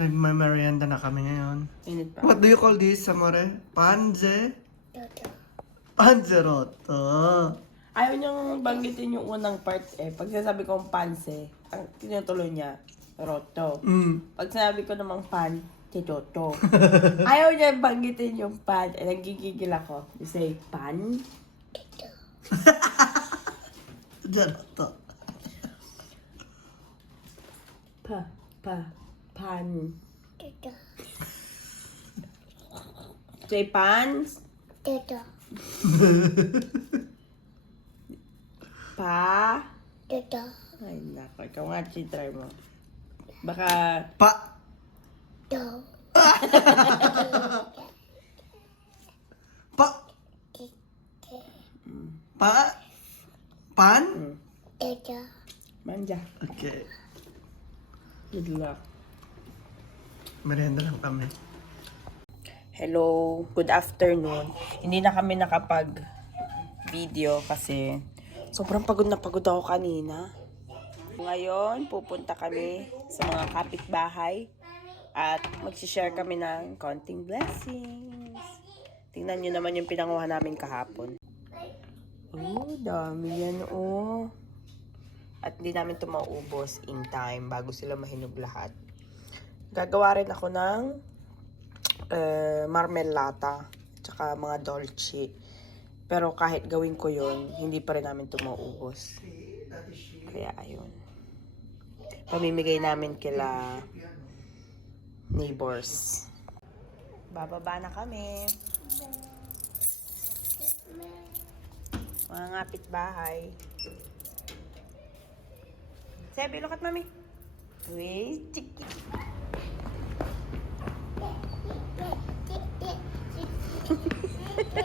May Nagmamarienda na kami ngayon. What do you call this, Samore? Panze? Toto. Panze Roto. Ayaw niyang banggitin yung unang part eh. Pag sinasabi ko panse, ang tinutuloy niya, Roto. Mm. Pag sinabi ko namang pan, si Toto. Ayaw niya banggitin yung pan. Eh, nagkikigil ako. You say, pan? Toto. pa, pa. pan. Say pans. Dada. pa. Dada. Ay, nako. Ikaw nga, try mo. Baka... Pa. Do. lang kami. Hello, good afternoon. Hindi na kami nakapag video kasi sobrang pagod na pagod ako kanina. Ngayon, pupunta kami sa mga kapitbahay at magsishare kami ng konting blessings. Tingnan nyo naman yung pinanguha namin kahapon. Oh, dami yan oh. At hindi namin ito in time bago sila mahinog lahat gagawa rin ako ng uh, marmelata tsaka mga dolce pero kahit gawin ko yun hindi pa rin namin tumuubos kaya ayun pamimigay namin kila neighbors bababa na kami mga ngapit bahay sebi at mommy. wait chiki chiki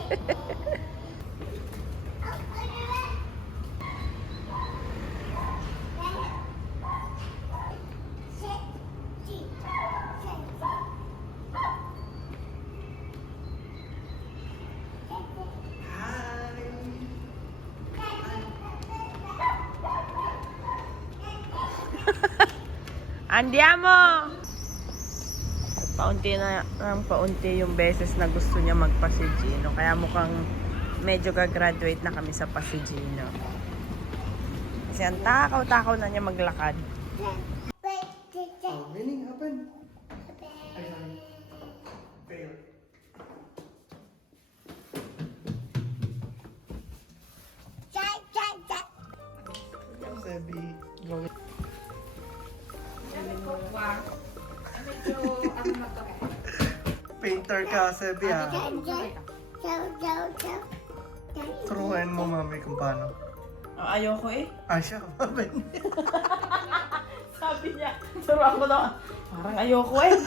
Andiamo! Andiamo. paunti na lang paunti yung beses na gusto niya magpasigino. Kaya mukhang medyo gagraduate na kami sa pasigino. Kasi ang takaw-takaw na niya maglakad. Oh, really happened? Mr. Kasev, yeah. Turuhin mo, mami, kung paano. Oh, ayoko eh. Ay, siya, mami. Sabi niya, turuan mo na. Parang ayoko eh.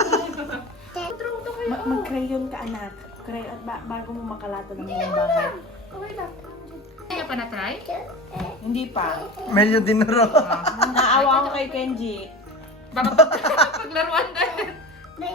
Turuan mo Mag-crayon mag ka, anak. Crayon, ba bago mo makalata ng mga yeah, bahay. Okay lang. Kaya pa na-try? Hindi pa. Medyo din na Naawa ko kay Kenji. Baka paglaruan dahil. May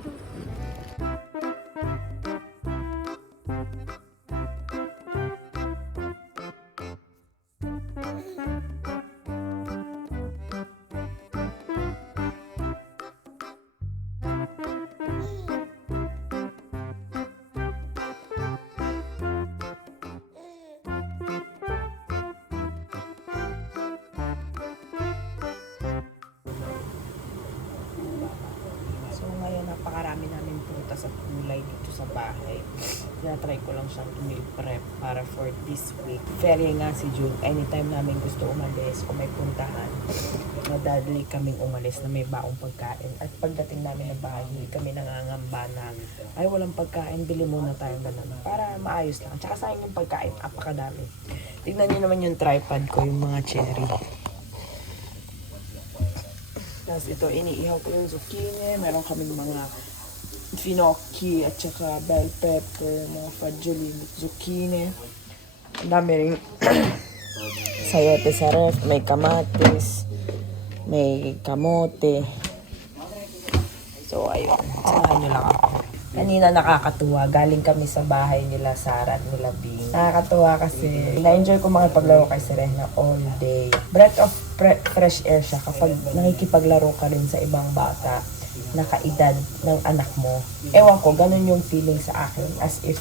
Thank you. sa gulay dito sa bahay. Tinatry ko lang siyang meal prep para for this week. Very nga si June. Anytime namin gusto umalis o may puntahan, madadali kaming umalis na may baong pagkain. At pagdating namin na bahay, kami nangangamba na ay walang pagkain, bili muna tayo na naman. Para maayos lang. Tsaka sayang yung pagkain, apakadami. Tignan niyo naman yung tripod ko, yung mga cherry. Tapos ito, iniihaw ko yung zucchini. Meron kaming mga finocchi, eccetera, bel pepper, fagiolini, zucchine, dammi sarebbe sarebbe, mei camates, mei camote, so ayun, sana ah, lang Kanina nakakatuwa, galing kami sa bahay nila Sara at nila Bing. Nakakatuwa kasi na-enjoy ko mga paglaro kay Serena all day. Breath of fresh air siya kapag nakikipaglaro ka rin sa ibang bata na kaedad ng anak mo. Ewan ko, ganun yung feeling sa akin. As if,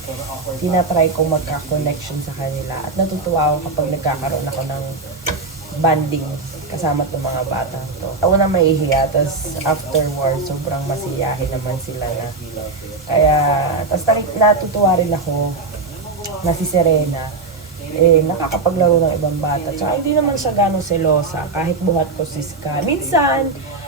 tinatry kong magka-connection sa kanila. At natutuwa ako kapag nagkakaroon ako ng bonding kasama itong mga bata to. Ako na maihiya, tapos afterwards, sobrang masiyahe naman sila na. Kaya, tapos natutuwa rin ako na si Serena, eh, nakakapaglaro ng ibang bata. Tsaka, so, hindi naman siya gano'ng selosa, kahit buhat ko si Ska. Minsan,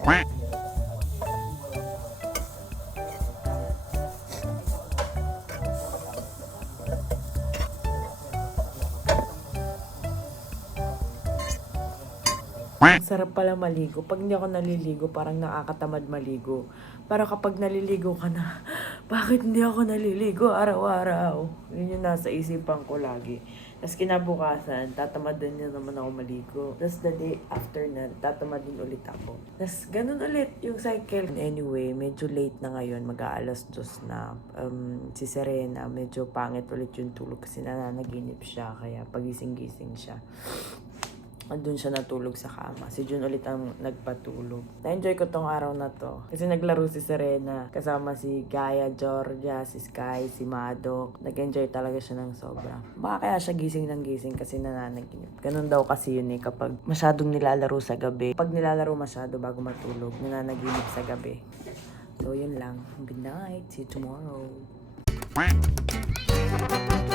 Quack. Sarap pala maligo. Pag hindi ako naliligo, parang nakakatamad maligo. Para kapag naliligo ka na, bakit hindi ako naliligo araw-araw? Yun yung nasa isipan ko lagi. Tapos kinabukasan, tatamad din na naman ako maligo. Tapos the day after na, tatamad din ulit ako. Tapos ganun ulit yung cycle. And anyway, medyo late na ngayon, mag-aalas dos na. Um, si Serena, medyo pangit ulit yung tulog kasi nananaginip siya. Kaya pagising-gising siya doon siya natulog sa kama. Si Jun ulit ang nagpatulog. Na-enjoy ko tong araw na to. Kasi naglaro si Serena. Kasama si Gaia, Georgia, si Sky, si Madok. Nag-enjoy talaga siya ng sobra. Baka kaya siya gising ng gising kasi nananaginip. Ganun daw kasi yun eh kapag masyadong nilalaro sa gabi. Pag nilalaro masyado bago matulog, nananaginip sa gabi. So yun lang. Good night. See you tomorrow. Quack.